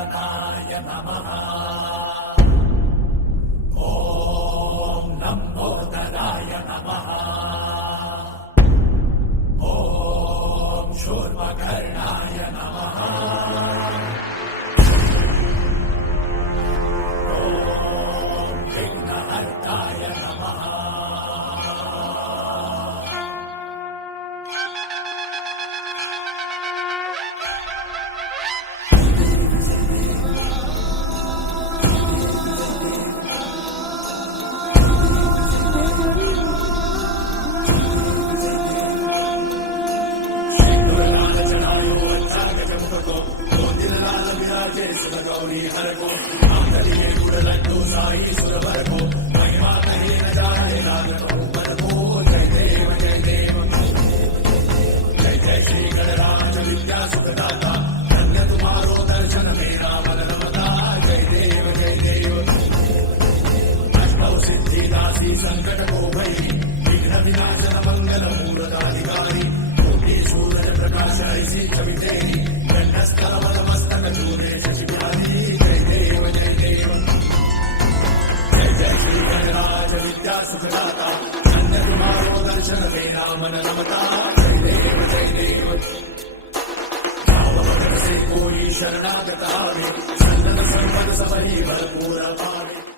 गणनाय नमः। ॐ लम्बोदराय नमः। ॐ शूर्पकर्णाय नमः। ॐ विघ्नहर्ताय नमः। गौरी हरको आंतरिये गुड़लड्डू साई सुरवरको महिमा कहे न जाने लागतो वरको। जय देव जय देव जय जय श्री गणराज विद्या सुखदाता। धन्य तुम्हारो दर्शन मेरा मन रमता। जय देव जय देव अष्टौ सिद्धि दासी संकट को भई विघ्न विनाशन मंगल मूलदाधिकारी। कोटि सूरज प्रकाश ऐसी छवि तेरी गंडस्थल मस्तक चूरे शशिव्याधि। जय देव जय देव जय जय श्री गणराज विद्या सुखदाता। धन्य तुम्हारो दर्शन मेरा मन रमता। जय देव जय देव भाव से कोई शरणागत आवे। संतत संपद सब ही भरपूर पावे।